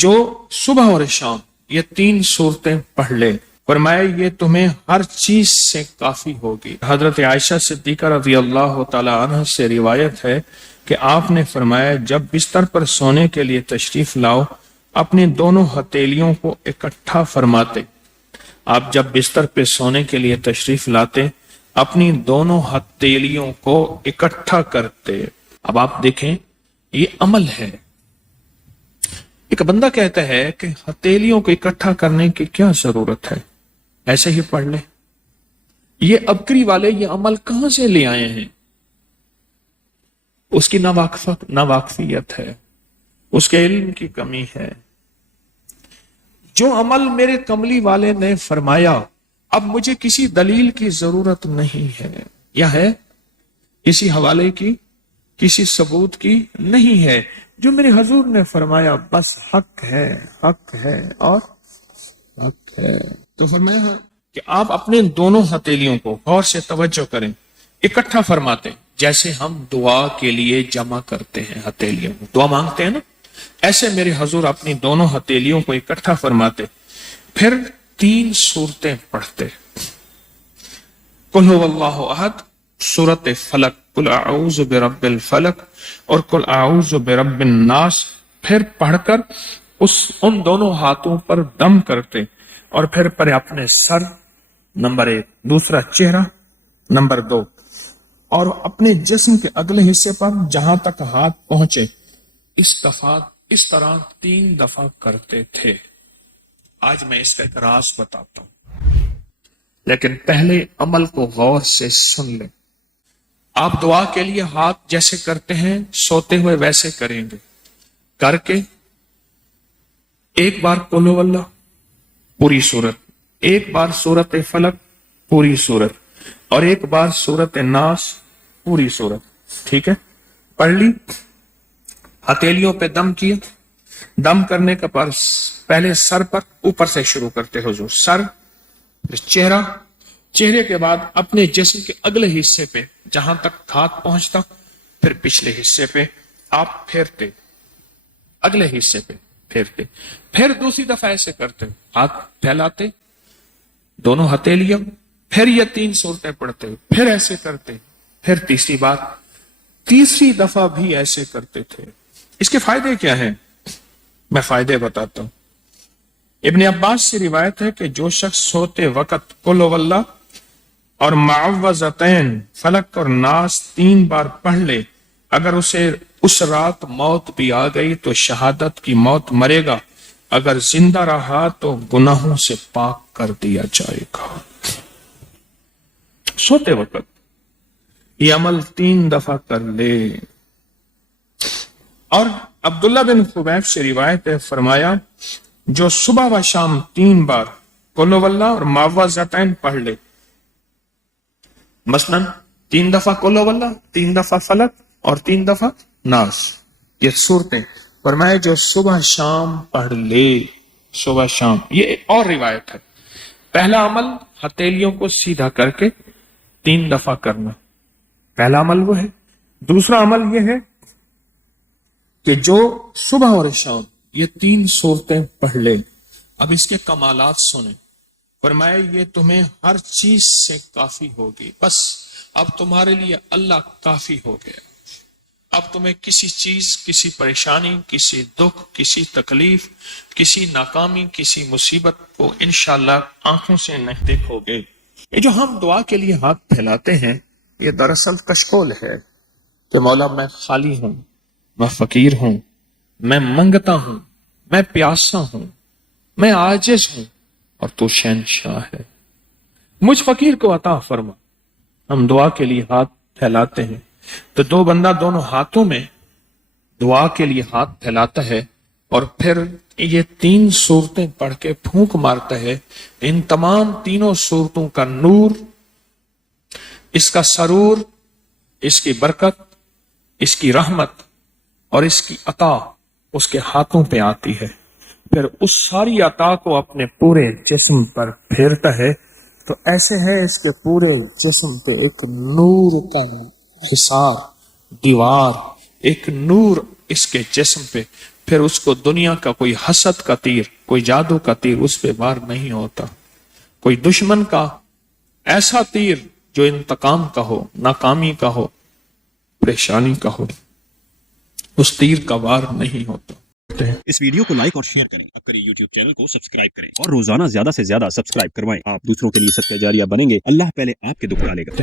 जो सुबह और शाम ये 3 सूरतें पढ़ ले, फरमाया ये तुम्हें हर चीज से काफी होगी। हजरत आयशा सिद्दीका रज़ी अल्लाह तआला अन्हा से रिवायत है कि आपने फरमाया जब बिस्तर पर सोने के लिए तशरीफ लाओ अपनी दोनों हथेलियों को इकट्ठा फरमाते। आप जब बिस्तर पे सोने के लिए तशरीफ लाते अपनी दोनों हथेलियों को इकट्ठा करते। अब आप देखें ये अमल है। एक बंदा कहता है कि हथेलियों को इकट्ठा करने की क्या जरूरत है, ऐसे ही पढ़ ले। ये अबकरी वाले ये अमल कहां से ले आए हैं? उसकी नावाकफियत है, उसके इल्म की कमी है। जो अमल मेरे कमली वाले ने फरमाया अब मुझे किसी दलील की जरूरत नहीं है, या है किसी हवाले की, किसी सबूत की नहीं है। जो मेरे हजूर ने फरमाया बस हक है और हक है। तो फरमाया कि आप अपने दोनों हथेलियों को गौर से तवज्जो करें, इकट्ठा फरमाते जैसे हम दुआ के लिए जमा करते हैं हथेलियों को, दुआ मांगते हैं ना, ऐसे मेरे हजूर अपनी दोनों हथेलियों को इकट्ठा फरमाते, फिर 3 सूरतें पढ़ते। कुल हुवल्लाहु अहद, सूरत फलक, कुल अऊज़ु बिरब्बिल फलक और कुल अऊज़ु बिरब्बिन नास, फिर पढ़कर उन दोनों हाथों पर दम करते और फिर पर अपने सर नंबर 1, दूसरा चेहरा नंबर 2 और अपने जिस्म के अगले हिस्से पर जहां तक हाथ पहुंचे इस तरह 3 दफा करते थे। आज मैं इसका एक राज बताता हूं, लेकिन पहले अमल को गौर से सुन लें। आप दुआ के लिए हाथ जैसे करते हैं सोते हुए वैसे करेंगे, करके एक बार कुल हुवल्लाह पूरी सूरत, एक बार सूरत फलक पूरी सूरत और एक बार सूरत नास पूरी सूरत। ठीक है, पढ़ ली, हथेलियों पे दम किया। दम करने का पर पहले सर पर, ऊपर से शुरू करते हुजूर, सर, फिर चेहरा, चेहरे के बाद अपने जिस्म के अगले हिस्से पे जहां तक हाथ पहुंचता, फिर पिछले हिस्से पे आप फेरते, अगले हिस्से पे फेरते, फिर दूसरी दफा ऐसे करते, हाथ फैलाते, दोनों हथेलियां, फिर ये 3 सूरतें पढ़ते, फिर ऐसे करते, फिर तीसरी दफा भी ऐसे करते थे। इसके फायदे क्या हैं? मैं फायदे बताता हूं। इब्ने अब्बास से रिवायत है कि जो शख्स सोते वक्त कुल हुवल्लाह और मुअव्वज़तैन फलक और नास 3 बार पढ़ ले, अगर उसे उस रात मौत भी आ गई तो शहादत की मौत मरेगा, अगर जिंदा रहा तो गुनाहों से पाक कर दिया जाएगा। सोते वक्त ये अमल 3 दफा कर ले। और अब्दुल्ला बिन खुबैब से रिवायत है, फरमाया जो सुबह व शाम 3 बार कुल हुवल्लाह और मुअव्वज़तैन पढ़ ले, मसलन 3 दफा कुल हुवल्लाह, 3 दफा फलक और 3 दफा नास, ये सूरतें, फरमाया जो सुबह शाम पढ़ ले, सुबह शाम। ये एक और रिवायत है। पहला अमल हथेलियों को सीधा करके 3 दफा करना, पहला अमल वो है। दूसरा अमल यह है कि जो सुबह और शाम ये 3 सूरतें पढ़ ले। अब इसके कमालात सुने, फरमाया ये तुम्हें हर चीज से काफी होगी। बस अब तुम्हारे लिए अल्लाह काफी हो गया। अब तुम्हें किसी चीज, किसी परेशानी, किसी दुख, किसी तकलीफ, किसी नाकामी, किसी मुसीबत को इंशाअल्लाह आंखों से नहीं देखोगे। ये जो हम दुआ के लिए हाथ फैलाते हैं ये दरअसल कशकोल है कि मौला मैं खाली हूं, मैं फकीर हूं, मैं मंगता हूं, मैं प्यासा हूं, मैं आजिज हूं और तू शहंशाह है, मुझ फकीर को अता फरमा। हम दुआ के लिए हाथ फैलाते हैं तो 2 बंदा दोनों हाथों में दुआ के लिए हाथ फैलाता है और फिर ये 3 सूरतें पढ़ के फूंक मारता है। इन तमाम 3 सूरतों का नूर, इसका सरूर, इसकी बरकत, इसकी रहमत और इसकी अता उसके हाथों पे आती है। फिर उस सारी अता को अपने पूरे जिस्म पर फेरता है तो ऐसे है इसके पूरे जिस्म पे एक नूर का हिसार, दीवार, एक नूर इसके जिस्म पे। پھر اس کو دنیا کا کوئی حسد کا تیر، کوئی جادو کا تیر اس پہ وار نہیں ہوتا، کوئی دشمن کا ایسا تیر جو انتقام کا ہو، ناکامی کا ہو، پریشانی کا ہو، اس تیر کا وار نہیں ہوتا۔ اس ویڈیو کو لائک اور شیئر کریں، اب کریں یوٹیوب چینل کو سبسکرائب کریں اور روزانہ زیادہ سے زیادہ سبسکرائب کروائیں۔ آپ دوسروں کے لیے صدقہ جاریہ بنیں گے، اللہ پہلے آپ کے دکھ ڈالے گا۔